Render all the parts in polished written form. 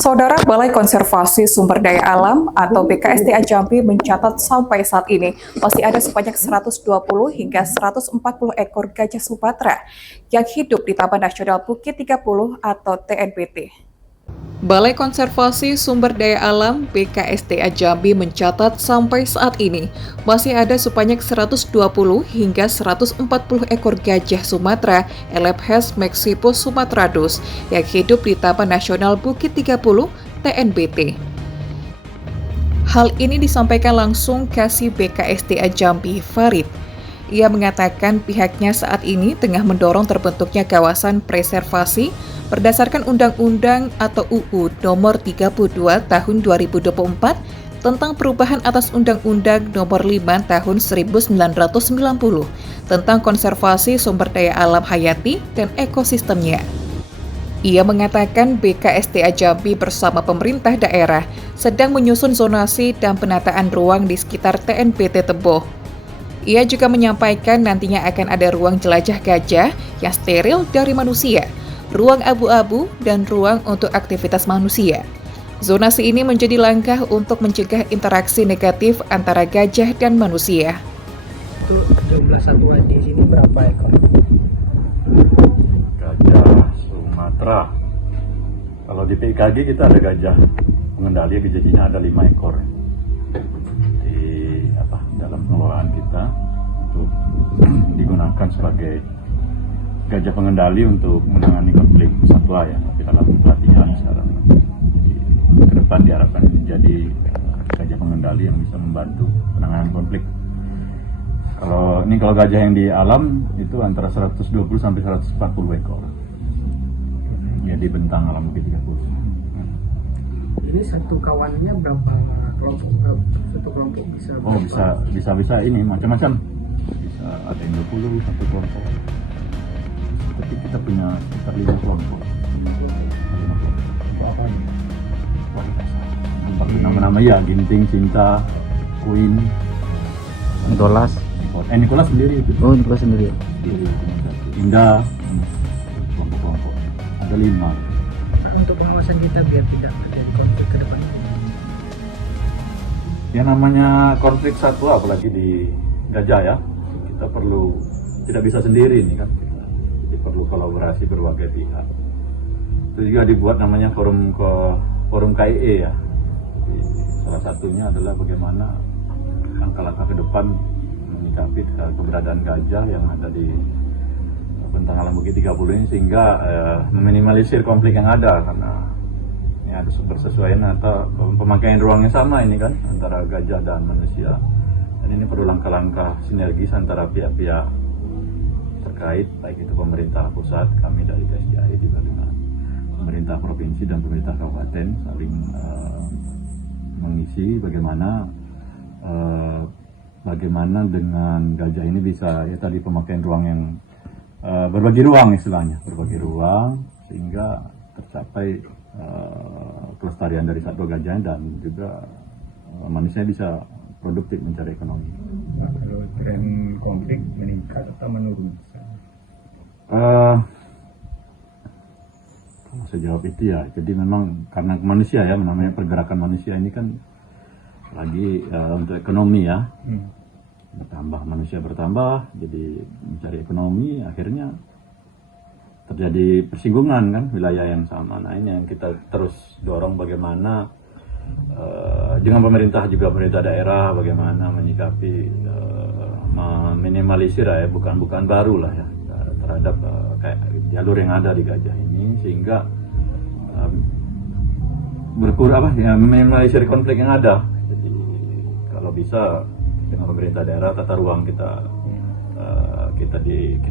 Saudara, Balai Konservasi Sumber Daya Alam atau BKSDA Jambi mencatat sampai saat ini masih ada sebanyak 120 hingga 140 ekor gajah Sumatera yang hidup di Taman Nasional Bukit 30 atau TNBT. Balai Konservasi Sumber Daya Alam BKSDA Jambi mencatat sampai saat ini masih ada sebanyak 120 hingga 140 ekor gajah Sumatera Elephes Mexipus sumatradus yang hidup di Taman Nasional Bukit 30 TNBT. Hal ini disampaikan langsung Kasih BKSDA Jambi, Farid. Ia mengatakan pihaknya saat ini tengah mendorong terbentuknya kawasan preservasi berdasarkan Undang-Undang atau UU Nomor 32 Tahun 2024 tentang perubahan atas Undang-Undang Nomor 5 Tahun 1990 tentang konservasi sumber daya alam hayati dan ekosistemnya. Ia mengatakan BKSDA Jambi bersama pemerintah daerah sedang menyusun zonasi dan penataan ruang di sekitar TNBT Teboh. Ia juga menyampaikan nantinya akan ada ruang jelajah gajah yang steril dari manusia, ruang abu-abu, dan ruang untuk aktivitas manusia. Zonasi ini menjadi langkah untuk mencegah interaksi negatif antara gajah dan manusia. Itu jumlah satwa di sini berapa ekor? Gajah Sumatera. Kalau di PKG kita ada gajah pengendali, gajinya ada 5 ekor. Dalam pengelolaan kita untuk digunakan sebagai gajah pengendali untuk menangani konflik satwa ya, tapi dalam pelatihan sekarang ke depan diharapkan menjadi gajah pengendali yang bisa membantu penanganan konflik. Kalau gajah yang di alam itu antara 120 sampai 140 ekor ya di bentang alam Bukit 30. Ini satu kawannya berapa kelompok? Satu kelompok bisa berapa? Oh, bisa ini macam-macam. Bisa ada yang 20 satu kelompok. Tapi kita punya sekitar 5 kelompok. 5 kelompok. Apa ini? Nama-nama ya, Ginting, Cinta, Queen, Nicholas. Nicholas sendiri itu. Oh, Nicholas sendiri. Indah, kelompok-kelompok. Ada 5. Untuk pengawasan kita biar tidak terjadi konflik ke depan. Ya namanya konflik satwa apalagi di gajah ya, kita tidak bisa sendiri ini kan, jadi perlu kolaborasi berbagai pihak. Itu juga dibuat namanya forum KIE ya. Jadi, salah satunya adalah bagaimana langkah-langkah ke depan menyikapi keberadaan gajah yang ada di bentang alam Bukit 30 ini sehingga meminimalisir konflik yang ada, karena ini ada bersesuaian atau pemakaian ruangnya sama ini kan antara gajah dan manusia, dan ini perlu langkah-langkah sinergis antara pihak-pihak terkait, baik itu pemerintah pusat, kami dari KSDI juga dengan pemerintah provinsi dan pemerintah kabupaten saling mengisi bagaimana dengan gajah ini bisa ya tadi pemakaian ruang yang berbagi ruang sehingga tercapai kelestarian dari satwa gajah dan juga manusia bisa produktif mencari ekonomi. Kalau tren konflik meningkat atau menurun? Saya jawab itu ya, jadi memang karena manusia ya, namanya pergerakan manusia ini kan lagi untuk ekonomi ya. Manusia bertambah, jadi mencari ekonomi, akhirnya terjadi persinggungan kan wilayah yang sama. Nah ini yang kita terus dorong bagaimana dengan pemerintah daerah bagaimana menyikapi meminimalisir ya, bukan baru lah ya terhadap kayak jalur yang ada di gajah ini, sehingga meminimalisir konflik yang ada. Jadi kalau bisa dengan pemerintah daerah tata ruang kita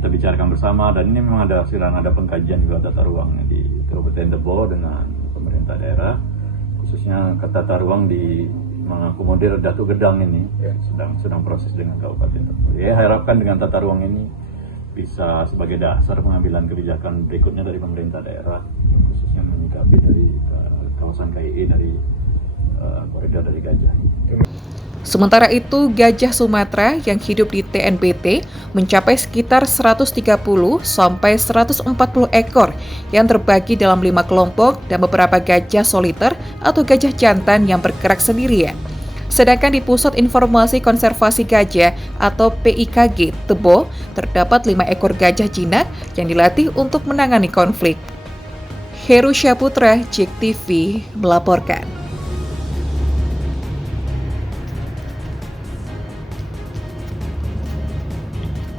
bicarakan bersama, dan ini memang sedang ada pengkajian juga tata ruangnya di Kabupaten Teboh dengan pemerintah daerah, khususnya tata ruang di mengakomodir Datu Gedang ini sedang proses dengan Kabupaten Teboh. Ya harapkan dengan tata ruang ini bisa sebagai dasar pengambilan kebijakan berikutnya dari pemerintah daerah, khususnya menyikapi dari kawasan KIE dari koridor dari gajah ini. Sementara itu, gajah Sumatera yang hidup di TNBT mencapai sekitar 130 sampai 140 ekor yang terbagi dalam 5 kelompok dan beberapa gajah soliter atau gajah jantan yang bergerak sendirian. Sedangkan di Pusat Informasi Konservasi Gajah atau PIKG Tebo, terdapat 5 ekor gajah jinak yang dilatih untuk menangani konflik. Heru Syaputra, JEK TV, melaporkan.